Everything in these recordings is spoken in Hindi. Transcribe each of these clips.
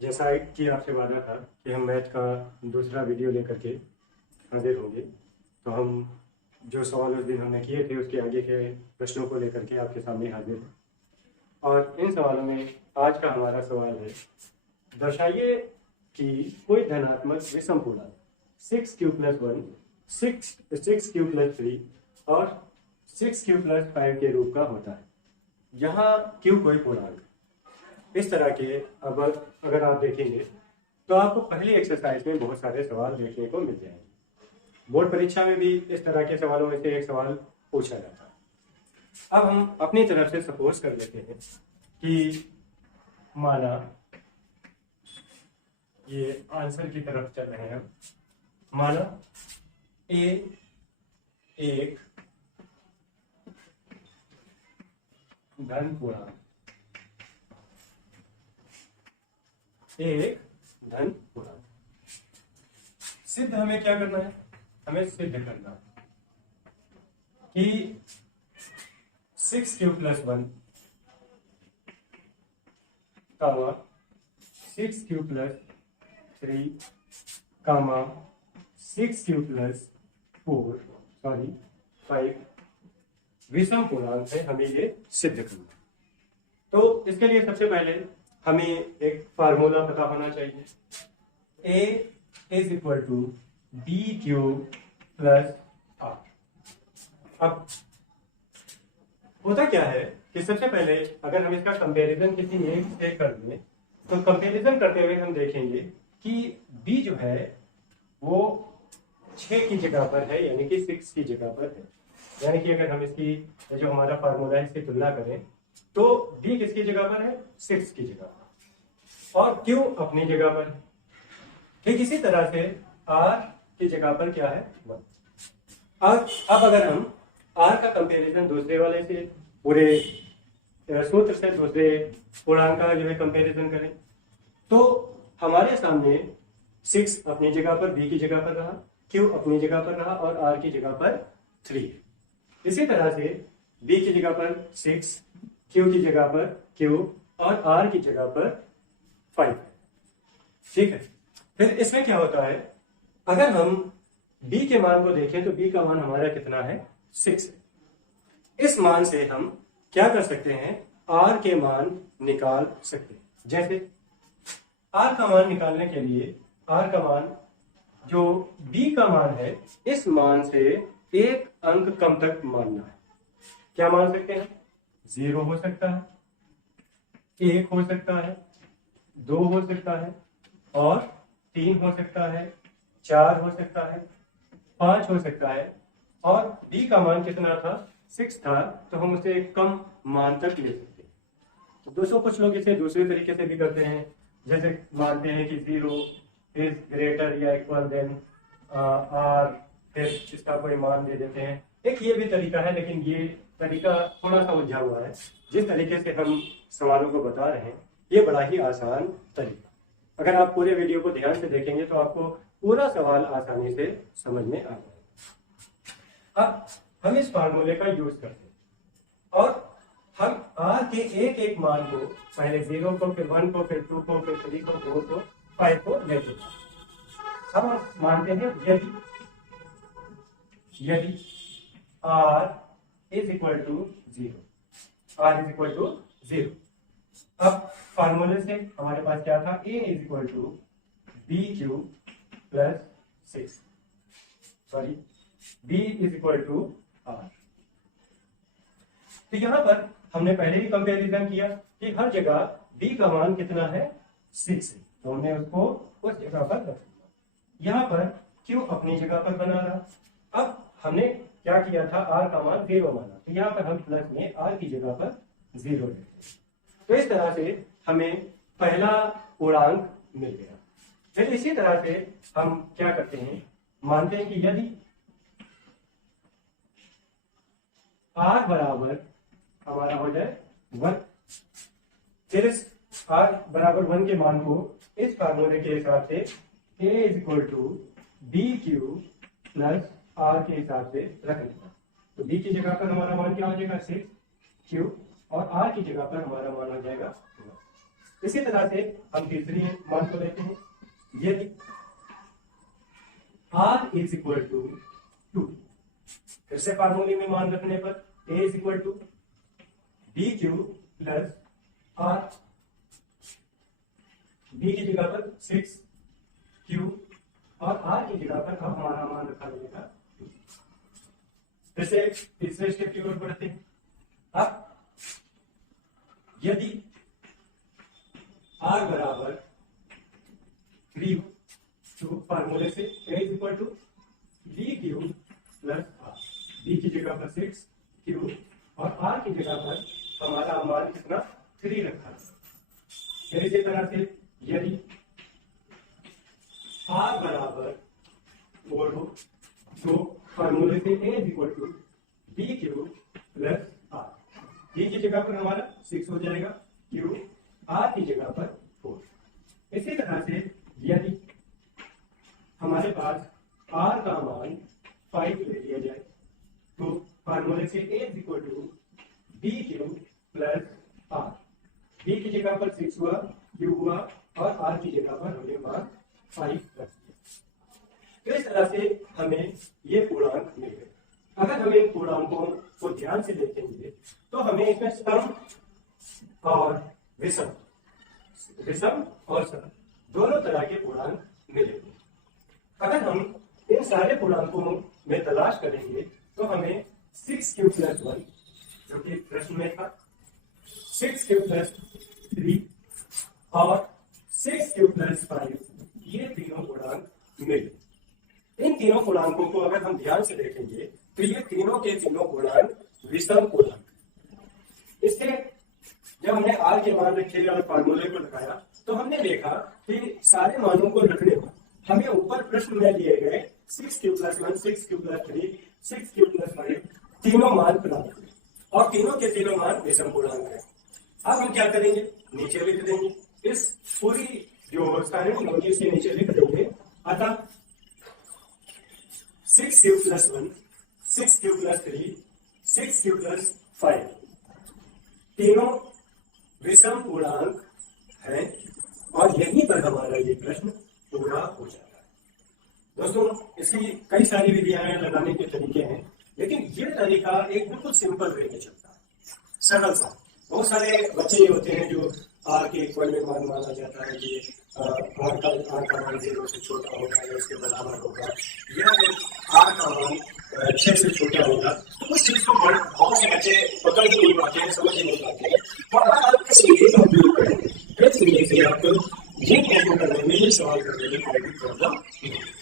जैसा कि आपसे वादा था कि हम मैथ का दूसरा वीडियो लेकर के हाजिर होंगे, तो हम जो सवाल उस दिन हमने किए थे उसके आगे के प्रश्नों को लेकर के आपके सामने हाजिर हैं। और इन सवालों में आज का हमारा सवाल है, दर्शाइए कि कोई धनात्मक विषम पूर्णांक 6q+1, 6q+3 और 6q+5 के रूप का होता है। यहाँ q कोई पूर्णांक। इस तरह के अब अगर आप देखेंगे तो आपको पहली एक्सरसाइज में बहुत सारे सवाल देखने को मिल जाएंगे। बोर्ड परीक्षा में भी इस तरह के सवालों में से एक सवाल पूछा जाता है। अब हम अपनी तरफ से सपोज कर लेते हैं कि माना ये आंसर की तरफ चल रहे हैं। माना ए एक धन पूर्णांक, एक धन पूर्णांक। सिद्ध हमें क्या करना है? हमें सिद्ध करना है कि 6q+1 कामा 6q+3 कामा 5 विषम पूर्णांक है। हमें ये सिद्ध करना है। तो इसके लिए सबसे पहले हमें एक फार्मूला पता होना चाहिए। A is equal to BQ+R। अब होता क्या है कि सबसे पहले अगर हम इसका कंपैरिजन किसी एक से कर दें तो कंपैरिजन करते हुए हम देखेंगे कि B जो है वो 6 की जगह पर है, यानी कि 6 की जगह पर है। यानी कि अगर हम इसकी जो हमारा फार्मूला है इसकी तुलना करें तो B किसकी जगह पर है? 6 की जगह पर, और Q अपनी जगह पर है। ठीक इसी तरह से R की जगह पर क्या है? 1। अब अगर हम R का कंपैरिजन दूसरे वाले से पूरे सूत्र से दूसरे पूर्णांक का जो है कंपैरिजन करें तो हमारे सामने 6 अपनी जगह पर, B की जगह पर रहा, Q अपनी जगह पर रहा और R की जगह पर 3। इसी तरह से B की जगह पर 6, Q की जगह पर Q और R की जगह पर 5। ठीक है। फिर इसमें क्या होता है, अगर हम B के मान को देखें तो B का मान हमारा कितना है? 6। इस मान से हम क्या कर सकते हैं? R के मान निकाल सकते हैं। जैसे R का मान निकालने के लिए R का मान जो B का मान है इस मान से एक अंक कम तक मानना है। क्या मान सकते हैं? 0 हो सकता है, 1 हो सकता है, 2 हो सकता है और 3 हो सकता है, 4 हो सकता है, 5 हो सकता है। और B का मान कितना था? 6 था, तो हम उसे एक कम मान तक ले सकते हैं। तो दोस्तों कुछ लोग इसे दूसरे तरीके से भी करते हैं, जैसे मानते हैं कि 0 इज ग्रेटर या इक्वल देन R, फिर इसका कोई मान दे देते हैं। एक ये भी तरीका है, लेकिन ये तरीका थोड़ा सा उलझा हुआ है। जिस तरीके से हम सवालों को बता रहे हैं ये बड़ा ही आसान तरीका। अगर आप पूरे वीडियो को ध्यान से देखेंगे तो आपको पूरा सवाल आसानी से समझ में आ जाएगा। अब हम इस फार्मूले का यूज करते हैं और हम R के एक एक मान को, पहले 0 को, फिर 1 को, फिर 2 को, फिर 3 को, 4 को, 5 को लेते हैं। अब हम मानते हैं यदि R is equal to 0, R is equal to 0। अब फार्मूले से हमारे पास क्या था? A is equal to BQ+6, sorry B is equal to R। तो यहां पर हमने पहले ही कंपैरिजन किया कि हर जगह B का मान कितना है? 6 है, तो हमने उसको उस जगह पर रख दिया। यहां पर Q अपनी जगह पर बना रहा। अब हमने क्या किया था? R का मान 0 माना, तो यहां पर हम प्लस में R की जगह पर 0 लेते हैं। तो इस तरह से हमें पहला पूर्णांक मिल गया। फिर इसी तरह से हम क्या करते हैं? मानते हैं कि यदि R बराबर हमारा हो जाए 1, फिर इस R बराबर 1 के मान को इस फार्मूले के हिसाब से A is equal to BQ+R के हिसाब से रख देना। तो B की जगह पर हमारा मान क्या हो जाएगा? 6, Q, और R की जगह पर हमारा मान हो जाएगा 1। इसी तरह से हम तीसरी मान को लेते हैं, यदि R इज इक्वल टू 2, फिर से फार्मूले में मान रखने पर A is equal to BQ plus R, B की जगह पर 6Q और R की जगह पर अब हमारा मान रखा जाएगा। फिर से तीसरे स्टेप की ओर बढ़ते हैं। अब यदि R बराबर 3, तो फार्मूले से A is equal to BQ plus R, B की जगह पर 6Q और R की जगह पर हमारा मान कितना 3 रखा है। फिर इसी तरह से यदि R बराबर 4 हो तो फार्मूले से A is equal to BQ plus R, B की जगह पर हमारा 6 हो जाएगा, Q R की जगह पर 4। इसी तरह से यदि हमारे पास R का मान 5 ले लिया जाए तो फार्मूले से A is equal to BQ plus R, B की जगह पर 6 हुआ, Q हुआ और R की जगह पर हमने मान 5 रख दिया। इस तरह से हमें ये पूर्णांक मिल गए। अगर हमें इन पूर्णांकों को ध्यान से देखेंगे तो हमें इसमें सम और विषम और सम दोनों तरह के पूर्णांक मिलेंगे। अगर हम इन सारे पूर्णांकों में तलाश करेंगे तो हमें 6Q प्लस 1 जो कि प्रश्न में था, 6Q प्लस 3 और 6Q प्लस 5, ये तीनों पूर्णांक मिले। इन तीनों पूर्णांकों को अगर हम ध्यान से देखेंगे तो ये तीनों के तीनों पूर्णांक विषम पूर्णांक। इससे जब हमने R के मान रखे और फार्मूले को लगाया तो हमने देखा कि सारे मानों को रखने पर हमें ऊपर प्रश्न में दिए गए 6Q plus 1, 6Q plus 3, 6Q plus 5 तीनों मान प्राप्त हुए और तीनों के तीनों मान विषम पूर्णांक है। अब हम क्या करेंगे, नीचे लिख देंगे, इस पूरी जो सारणी होगी उसके नीचे लिख देंगे। अतः 6Q plus 1, 6Q plus 3, 6Q plus 5 तीनों विषम पूर्णांक है और यहीं पर हमारा ये प्रश्न पूरा हो जाता है। दोस्तों, इसकी कई सारी विधियां लगाने के तरीके हैं, लेकिन ये तरीका एक बिल्कुल सिंपल वे में चलता है, सरल सा। बहुत सारे बच्चे ये होते हैं जो R के इक्वल में मान माना जाता है कि R का मान 0 से छोटा होगा या उसके बराबर होगा, या R का मान 6 से छोटा होगा। तो उस चीज को बहुत से बच्चे पकड़ ही नहीं पाते हैं, समझ ही नहीं पाते हैं। और आप इस विधि का उपयोग करेंगे, इस विधि से आपको ये प्रश्न करने में, ये सवाल करने में कोई भी प्रॉब्लम नहीं है।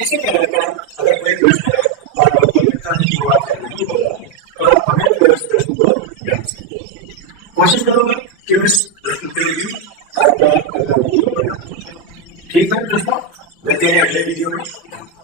इसी तरह का अगर कोई प्रश्न है और आपको लगता है कि वो आपका नहीं हो रहा है तो आप हमें उस प्रश्न को ध्यान से कोशिश करूंगा कि उस प्रश्न के लिए आपका अगला वीडियो बना। ठीक है दोस्तों, मिलते हैं अगले वीडियो में।